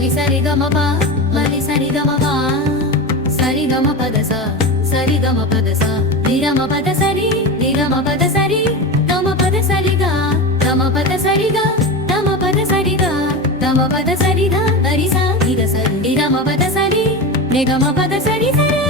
మలి సరి గమ ప మలి సరి గమ ప సరి గమ పద స సరి గమ పద స నిరమ పద సరి నిరమ పద సరి తమ పద సరిగా తమ పద సరిగా తమ పద సరిగా తమ పద సరిగా హరి సా సరి నిరమ పద సరి నిగమ పద సరి సరే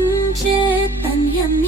நின்று தன் என்